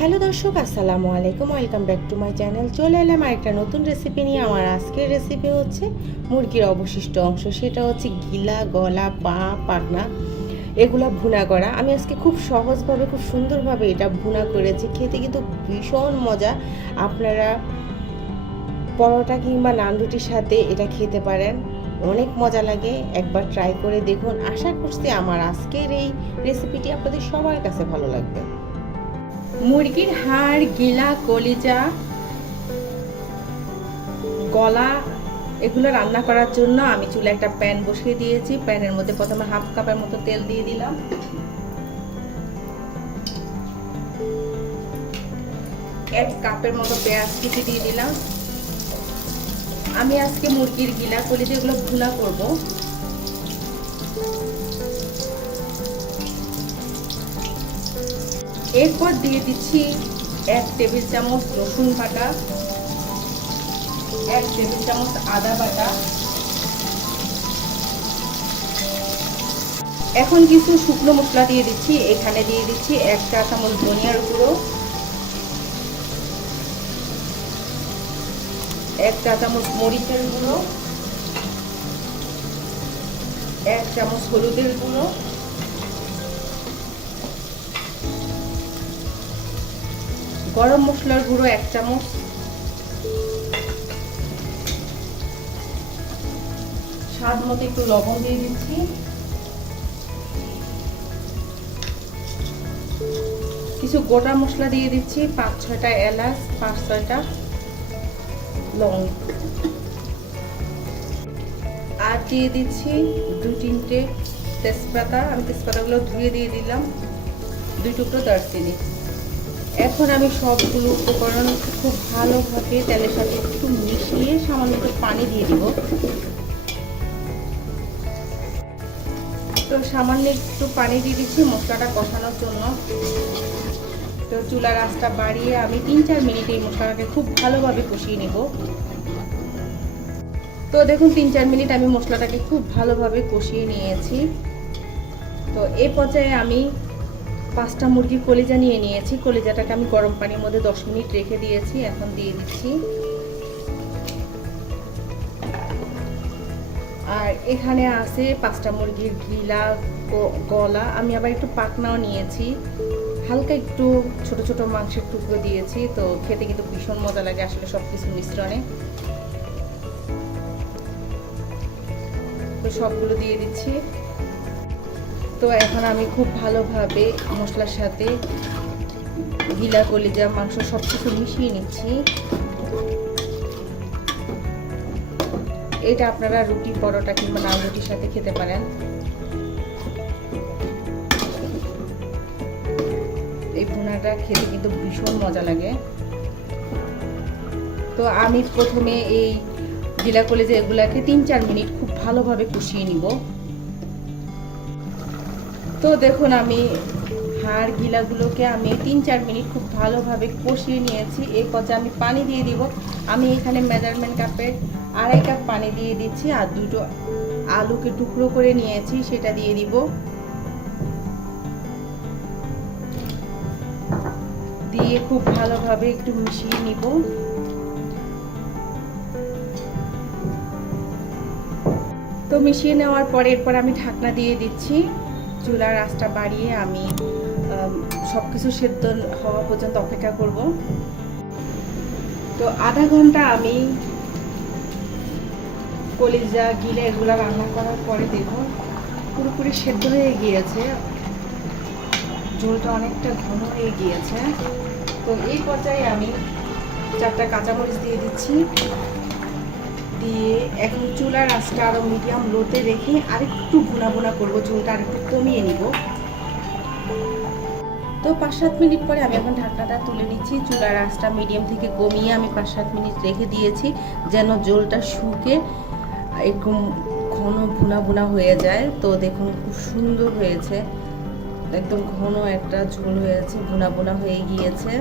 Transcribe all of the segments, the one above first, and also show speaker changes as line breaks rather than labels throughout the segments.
Hello দর্শক, আসসালামু আলাইকুম। Welcome back to my channel চলে এলাম আরেকটা নতুন রেসিপি নিয়ে। আমার আজকের রেসিপি হচ্ছে মুরগির অবশিষ্ট অংশ। সেটা হচ্ছে গিলা, গলা, পা, পাখনা। এগুলো ভুনা করা। আমি আজকে খুব সহজভাবে, খুব সুন্দরভাবে এটা ভুনা করেছি। খেতে কিন্তু ভীষণ মজা। আপনারা পরোটা কিংবা নান রুটির সাথে এটা খেতে পারেন। অনেক মজা লাগে। একবার ট্রাই করে দেখুন। আশা করছি আমার আজকের এই রেসিপিটি আপনাদের সবার কাছে ভালো লাগবে। মুরগির হাড়, গিলা, কলিজা, গলা, এগুলো রান্না করার জন্য আমি চুলে একটা প্যান বসিয়ে দিয়েছি। প্যানের মধ্যে প্রথমে হাফ কাপের মতো তেল দিয়ে দিলাম। এক কাপের মতো পেঁয়াজ কুচি দিয়ে দিলাম। আমি আজকে মুরগির গিলা, কলিজা এগুলো ভুনা করব। এরপর দিয়ে দিচ্ছি এক টেবিল চামচ রসুন বাটা, এক টেবিল চামচ আদা বাটা। এখন কিছু শুকনো মশলা দিয়ে দিচ্ছি। এখানে দিয়ে দিচ্ছি এক চা চামচ ধনিয়ার গুঁড়ো, এক চা চামচ মরিচের গুঁড়ো, এক চামচ হলুদের গুঁড়ো। গরম মশলার গুঁড়ো এক চামচ। স্বাদ মতো একটু লবণ দিয়ে দিচ্ছি। কিছু গোটা মশলা দিয়ে দিচ্ছি, পাঁচ ছয়টা এলাচ, পাঁচ ছয়টা লং আর দিয়ে দিচ্ছি দু তিনটে তেজপাতা। আমি তেজপাতাগুলো ধুয়ে দিয়ে দিলাম। দুই টুকরো দারচিনি। এখন আমি সবগুলো উপকরণ খুব ভালোভাবে তেলের সাথে একটু মিশিয়ে সামান্য একটু পানি দিয়ে দিব। তো সামান্য একটু পানি দিয়ে দিচ্ছি মশলাটা কষানোর জন্য। তো চুলার আঁচটা বাড়িয়ে আমি তিন চার মিনিট এই মশলাটাকে খুব ভালোভাবে কষিয়ে নেব। তো দেখুন, তিন চার মিনিট আমি মশলাটাকে খুব ভালোভাবে কষিয়ে নিয়েছি। তো এই পর্যায়ে আমি পাঁচটা মুরগির কলিজা নিয়ে নিয়েছি। কলিজাটাকে আমি গরম পানির মধ্যে দশ মিনিট রেখে দিয়েছি, এখন দিয়ে দিচ্ছি। আর এখানে আছে পাঁচটা মুরগির গিলা গলা। আমি আবার একটু পাকনাও নিয়েছি। হালকা একটু ছোট ছোট মাংসের টুকরো দিয়েছি, তো খেতে কিন্তু ভীষণ মজা লাগে আসলে সব কিছু মিশ্রণে। তো সবগুলো দিয়ে দিচ্ছি। তো এখন আমি খুব ভালোভাবে মশলার সাথে গিলা কলিজা, মাংস সব কিছু মিশিয়ে নিচ্ছি। এটা আপনারা রুটি, পরোটা কিংবা নান রুটির সাথে খেতে পারেন। এই ভুনাটা খেতে কিন্তু ভীষণ মজা লাগে। তো আমি প্রথমে এই গিলা কলিজা এগুলাকে তিন চার মিনিট খুব ভালোভাবে কষিয়ে নিব। তো দেখুন, আমি হাড় গিলাগুলোকে আমি তিন চার মিনিট খুব ভালোভাবে কষিয়ে নিয়েছি। এই পর্যায়ে আমি পানি দিয়ে দিব। আমি এখানে মেজারমেন্ট কাপে আড়াই কাপ পানি দিয়ে দিচ্ছি আর দুটো আলুকে টুকরো করে নিয়েছি, সেটা দিয়ে দিব। দিয়ে খুব ভালোভাবে একটু মিশিয়ে নিব। তো মিশিয়ে নেওয়ার পরে এরপর আমি ঢাকনা দিয়ে দিচ্ছি। চুলার আঁচটা বাড়িয়ে আমি সব কিছু সেদ্ধ হওয়া পর্যন্ত অপেক্ষা করব। তো আধা ঘণ্টা আমি কলিজা, গিলে এগুলো রান্না করার পরে দেখুন পুরোপুরি সেদ্ধ হয়ে গিয়েছে। ঝোলটা অনেকটা ঘন হয়ে গিয়েছে। তো এই পর্যায়ে আমি চারটা কাঁচামরিচ দিয়ে দিচ্ছি। দিয়ে এখন চুলার আঁচটা আরও মিডিয়াম লোতে রেখে আরেকটু ভুনা ভুনা করব ঝোলটা আরেকটু কমিয়ে নিব। তো পাঁচ সাত মিনিট পরে আমি এখন ঢাকনাটা তুলে নিচ্ছি, চুলার আঁচটা মিডিয়াম থেকে কমিয়ে আমি পাঁচ সাত মিনিট রেখে দিয়েছি, যেন জলটা শুকে, এরকম ঘন ভুনা ভুনা হয়ে যায়। তো দেখুন, খুব সুন্দর হয়েছে। একদম ঘন একটা ঝোল হয়েছে ভুনা ভুনা হয়ে গিয়েছে।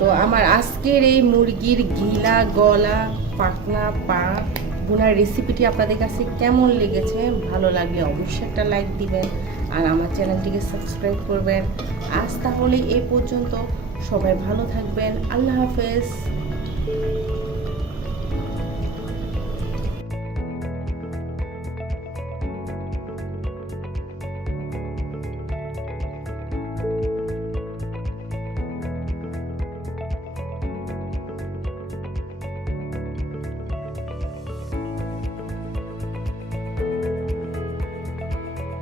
তো আমার আজকের এই মুরগির গিলা, গলা পাকনা পা বোনার রেসিপিটি আপনাদের কাছে কেমন লেগেছে ভালো লাগলে অবশ্যই একটা লাইক দিবেন আর আমার চ্যানেলটিকে সাবস্ক্রাইব করবেন। আজ তাহলে এই পর্যন্ত সবাই ভালো থাকবেন। আল্লাহ হাফেজ।